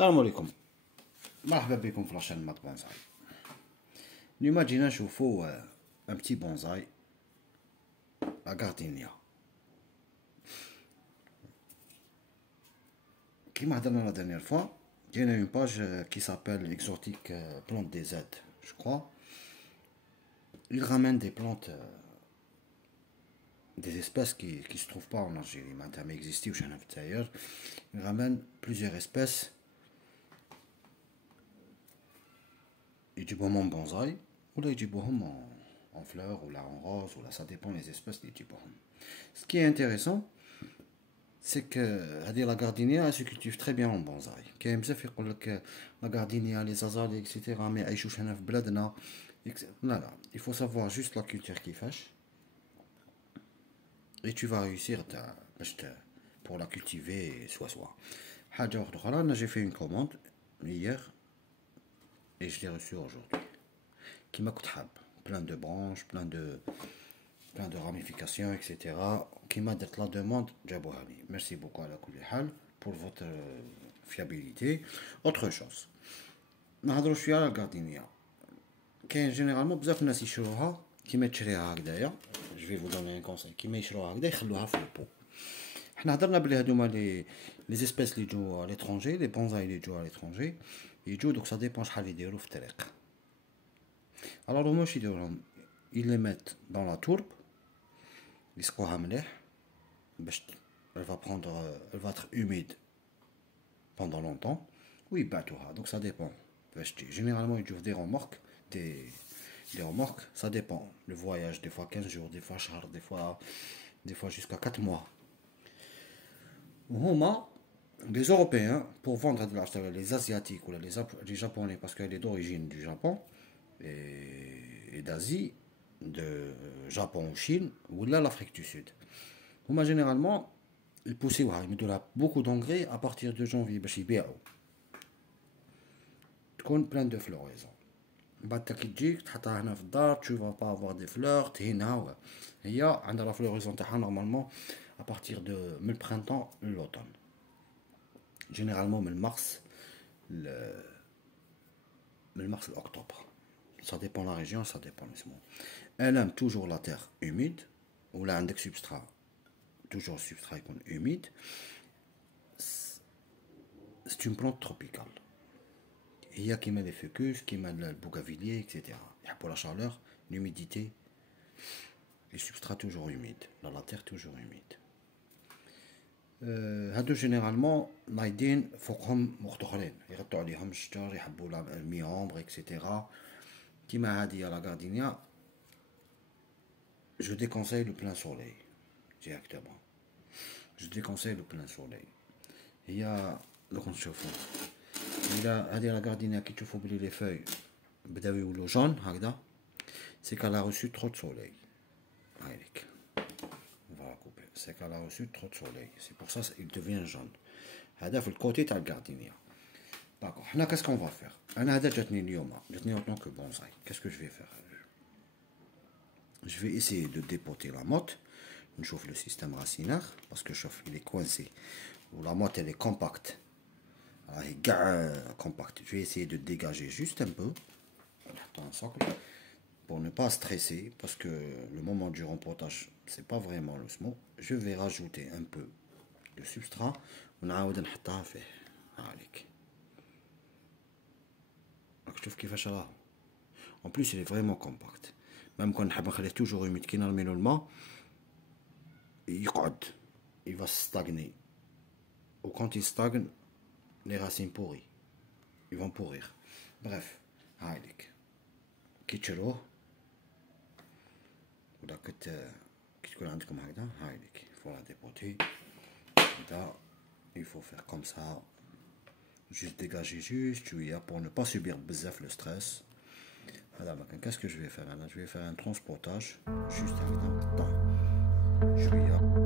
السلام عليكم، مرحبا بكم في لاشين مات بونزاي. اليوم جينا نشوفو ان بتي بونزاي لا غاردينيا. كيما هضرنا لا دانيير فوا جينا اون باج كي سابيل اكزوتيك بلونت دي زاد جو كخوا. Il ramène des plantes, des espèces qui se trouvent pas en Algérie, mais existent ailleurs. Il ramène plusieurs espèces. يجيبوهم en bonsaï ولا يجيبوهم en fleurs ou là en rose ou là ça dépend des espèces اللي يجيبوهم. Ce qui est intéressant c'est que هذه la gardenia elle se cultive très bien en bonsaï. كاين بزاف يقول لك la gardenia les azaleas etc ما يعيشوش هنا في بلادنا. لا il faut savoir juste la culture كيفاش et tu vas réussir باش pour la cultiver soit. حاجه اخرى انا j'ai fait une commande hier et je l'ai reçu aujourd'hui. Qui m'a coûté plein de branches, plein de ramifications, etc. Qui m'a dit la demande, Djabouhani. Merci beaucoup à la Koulihal pour votre fiabilité. Autre chose, je suis à la gardenia. Qui généralement, بزاف الناس يشروها كيما تشريها هكذايا. Je vais vous donner un conseil. كيما يشروها هكذا يخلوها في البو. حنا هضرنا بلي هادوما les espèces اللي يجوا à l'étranger, les bonsaïs اللي يجوا à l'étranger. يجوا دوك ça dépend شحال يديروا في الطريق. Alors هما واش يديروهم ils les mettent dans la tourbe يسقوها مليح باش elle va être humide pendant longtemps ويبعتوها. Donc ça dépend باش تجي. Généralement يجوا في des remorques des remorques, ça dépend le voyage, des fois 15 jours, des fois شهر, des fois jusqu'à 4 mois. وهما les Européens, pour vendre les Asiatiques ou les Japonais, parce qu'elle est d'origine du Japon et d'Asie, de Japon ou Chine, ou là l'Afrique du Sud. Moi, généralement, ils poussent, ils mettent beaucoup d'engrais à partir de janvier, parce qu'ils bientôt. تكون plein de floraison. بعد كي تجيك تحطها هنا في الدار, tu vas pas avoir des fleurs, تهينها. هي عندها la floraison تاعها normalement à partir de le printemps et l'automne. Généralement من mars l'octobre. Ça dépend de la région, ça dépend du moment. Elle aime toujours la terre humide ou là un substrat. Toujours substrat humide. C'est une plante tropicale. Il y a qui met les fucus, qui met le bougainvillier, etc. Il y a pour la chaleur, l'humidité, les substrats toujours humides, la terre toujours humide. هادو جينيرالمون نايدين فوقهم مختخرين يغطوا عليهم الشجر يحبوا الميامبر اكسيتيرا. كيما هادي لا غاردينيا جو ديكونساي لو بلان سوليي ديريكتومون. جو ديكونساي لو بلان سوليي. هي دوك نشوفوا الا هادي لا غاردينيا كي تشوفوا بلي لي فوي بداو يولوا جون هكذا سي كالا روسو ترو دو سوليي. هايليك c'est qu'elle a reçu trop de soleil. C'est pour ça qu'il devient jaune. هذا في الكوتي تاع الغاردينيا. D'accord. حنا qu'est-ce qu'on va faire? انا هذا جاتني اليوم. جاتني en tant que bonsaï. Qu'est-ce que je vais faire? Je vais essayer de dépoter la motte. نشوف le système racinaire parce que chauffe il est coincé. Ou la motte elle est compacte. Elle est compacte. Je vais essayer de dégager juste un peu. Attends un socle. Pour ne pas stresser, parce que le moment du rempotage, c'est pas vraiment le smog. Je vais rajouter un peu de substrat. ونعاود نحطها فيه. هاك. راك تشوف كيفاش راه. En plus, il est vraiment compact. Même quand نحب نخليه toujours humide كي نرميلو الماء يقعد. Il va stagner. Ou quand il stagne, les racines pourries. Ils vont pourrir. Bref, هاك. كي تشروه ولا كي تكون عندكم هكذا هايليك فور لا ديبوتي هذا il faut faire comme ça juste dégager juste شويه pour ne pas subir بزاف le stress. هذا مكان qu'est-ce que je vais faire انا je vais faire un transportage juste هكذا شويه.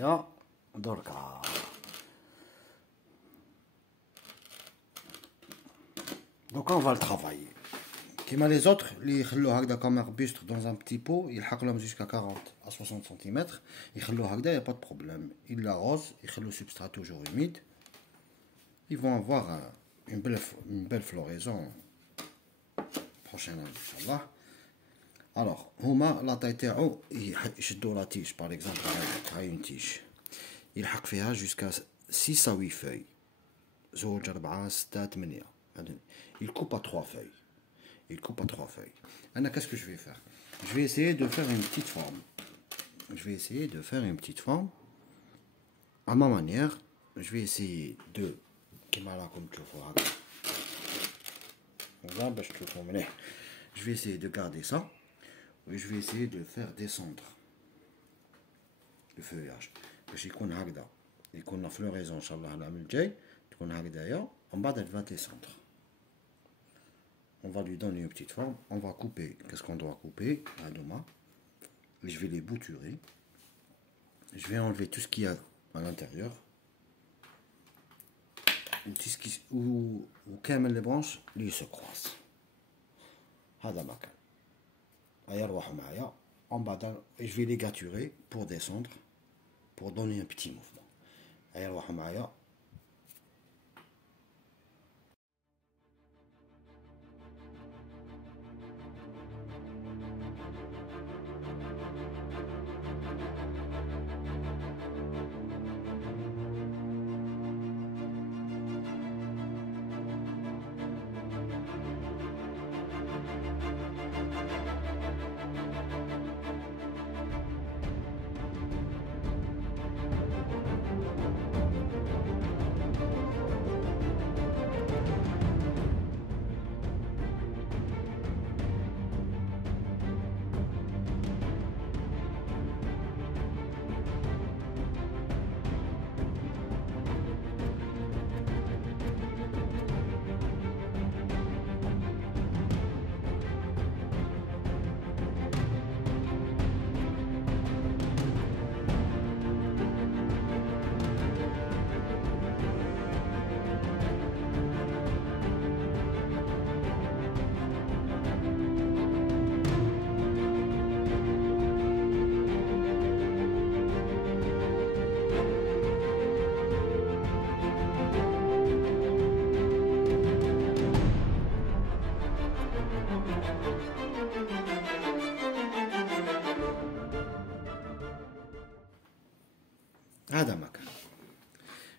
هكذايا دركا. Donc on va le travailler. Comme les autres, ils font comme un arbuste dans un petit pot, ils font jusqu'à 40 à 60 cm. Ils font il n'y a pas de problème. Ils l'arrosent, ils font le substrat toujours humide. Ils vont avoir une belle floraison prochainement, Inch'Allah. Alors, huma la taille تاعو يشدوا la tige, par exemple, une tige. يلحق فيها jusqu'à 6 à 8 feuilles. زوج 4 6 8. Il coupe à 3 feuilles. Il coupe à 3 feuilles. Maintenant, qu'est-ce que je vais faire? Je vais essayer de faire une petite forme. Je vais essayer de faire une petite forme à ma manière. Je vais essayer de je vais essayer de garder ça et je vais essayer de faire descendre le feuillage باش يكون هكذا يكون لا floraison ان شاء الله العام الجاي تكون هكذايا ومن بعد elle va descendre. On va lui donner une petite forme, on va couper, qu'est-ce qu'on doit couper? Je vais les bouturer, je vais enlever tout ce qu'il y a à l'intérieur, ou كامل les branches اللي se croisent. هذا مكان يروحوا معايا en bas, je vais les gâturer pour descendre, pour donner un petit mouvement. يروحوا معايا.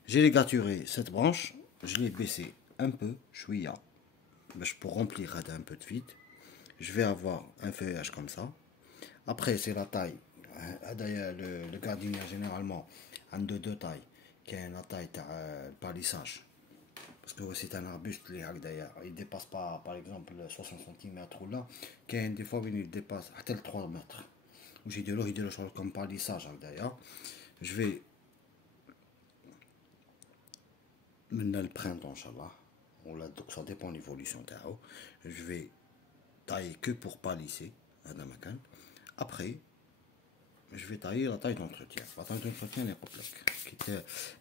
J'ai gâturé cette branche, je l'ai baissé un peu, chouïa, pour remplir un peu de vide. Je vais avoir un feuillage comme ça. Après, c'est la taille. Le gardinier, généralement, a deux tailles, qui est la taille de palissage. Parce que c'est un arbuste, il ne dépasse pas, par exemple, 60 cm ou là, qui est des fois, il dépasse à 3 mètres. J'ai de l'eau, il comme palissage, d'ailleurs. Je vais maintenant le printemps, Inch'Allah, donc ça dépend de l'évolution. Je vais tailler que pour palisser. Après, je vais tailler la taille d'entretien. La taille d'entretien est complexe.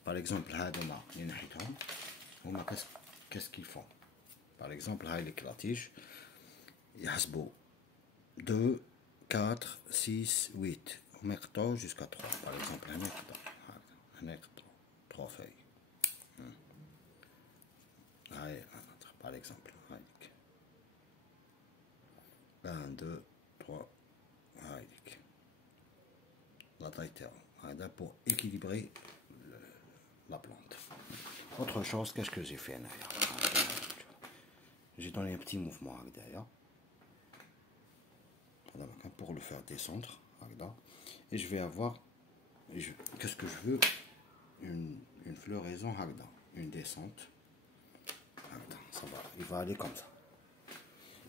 Par exemple, qu'est-ce qu'ils font? Par exemple, les tiges, ils ont 2, 4, 6, 8. On jusqu'à 3. Par exemple, on a 3 feuilles. Par exemple, 1, 2, 3, la taille pour équilibrer la plante. Autre chose, qu'est-ce que j'ai fait derrière? J'ai donné un petit mouvement derrière pour le faire descendre, et je vais avoir, qu'est-ce que je veux, une floraison, une descente. Ça va, il va aller comme ça.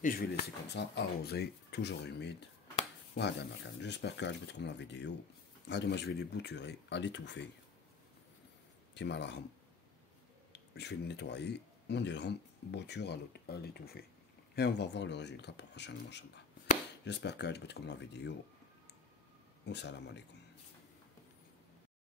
Et je vais laisser comme ça, arrosé, toujours humide. Voilà, j'espère que vous avez la vidéo. Je vais les bouturer, à l'étouffer. Je vais le nettoyer. On dirait bouture à l'étouffer. Et on va voir le résultat prochainement. J'espère que vous avez la vidéo. Salam alaikum.